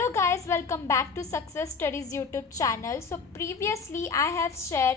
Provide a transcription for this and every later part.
Hello guys, welcome back to Success Studies YouTube channel. So previously I have shared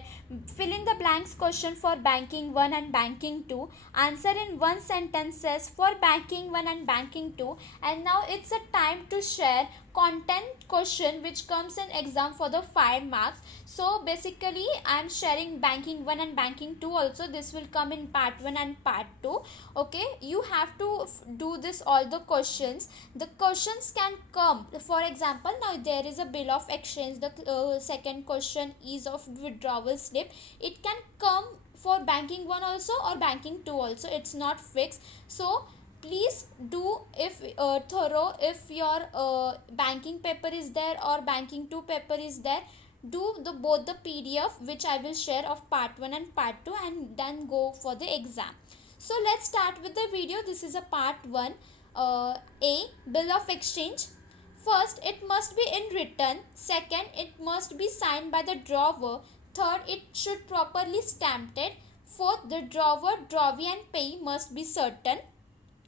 fill in the blanks question for banking 1 and banking 2, answer in one sentences for banking 1 and banking 2, and now it's a time to share content question which comes in exam for the 5 marks. So basically I am sharing banking 1 and banking 2 also. This will come in part 1 and part 2. Okay, you have to do this all the questions. The questions can come, for example, now there is a bill of exchange. The second question is of withdrawal slip. It can come for banking 1 also or banking 2 also. It's not fixed. So please do if thorough. If your banking paper is there or banking 2 paper is there, do the both the PDF which I will share of part 1 and part 2, and then go for the exam. So let's start with the video. This is a part 1. A, bill of exchange. First, it must be in written. Second, it must be signed by the drawer. Third, it should properly stamped it. Fourth, the drawer, drawee and payee must be certain.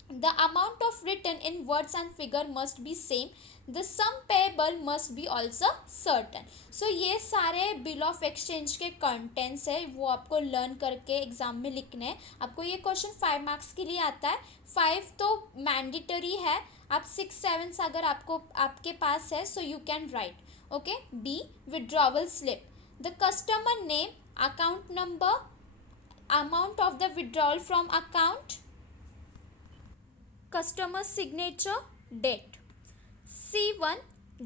The amount of written in words and figure must be same. The sum payable must be also certain. So ये सारे bill of exchange के contents है, वो आपको learn करके exam में लिखने हैं. आपको ये क्वेश्चन 5 मार्क्स के लिए आता है. 5 तो मैंडेटरी है. आप 6-7 अगर आपके पास है, so you can write. Okay. B, withdrawal slip. The customer name, account number, amount of the withdrawal from account, customer signature, date. C1,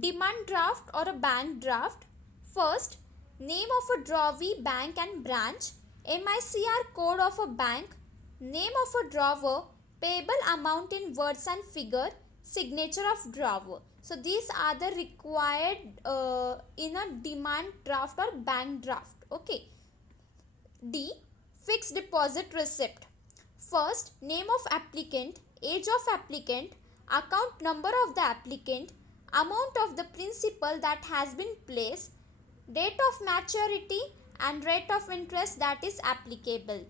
demand draft or a bank draft. First, name of a drawee, bank and branch, MICR code of a bank, name of a drawer, payable amount in words and figure, signature of drawer. So these are the required in a demand draft or bank draft. Okay. D, fixed deposit receipt. First, name of applicant, age of applicant, account number of the applicant, amount of the principal that has been placed, date of maturity and rate of interest that is applicable.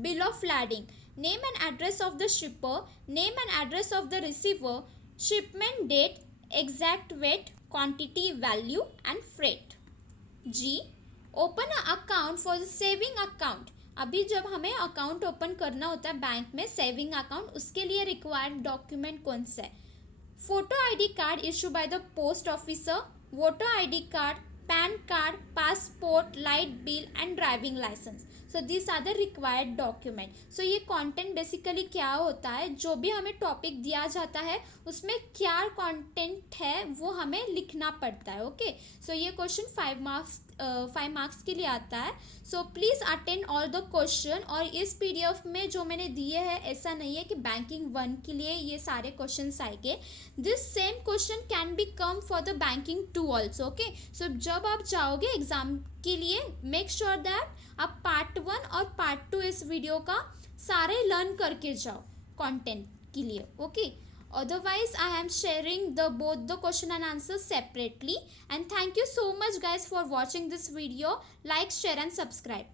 Bill of lading. Name and address of the shipper, name and address of the receiver, shipment date, exact weight, quantity, value and freight. G, open account for saving account. अभी जब हमें account open करना होता है bank में, saving account, उसके लिए required document कौन सा है? Photo ID card issue by the post officer, voter ID card, PAN card, passport, light bill and driving licence. So this are the required document. So ये content basically क्या होता है, जो भी हमें टॉपिक दिया जाता है उसमें क्या कंटेंट है वो हमें लिखना पड़ता है. ओके. सो ये क्वेश्चन 5 मार्क्स के लिए आता है. So please attend all the question. और इस पीडीएफ में जो मैंने दिए हैं, ऐसा नहीं है कि बैंकिंग 1 के लिए ये सारे क्वेश्चन आएंगे. This same question can be come for the banking 2 also. Okay. So जब आप जाओगे एग्जाम के लिए, मेक श्योर दैट आप पार्ट 1 और पार्ट 2 इस वीडियो का सारे लर्न करके जाओ कंटेंट के लिए. Okay. Otherwise, I am sharing both the question and answers separately. And thank you so much guys for watching this video. Like, share and subscribe.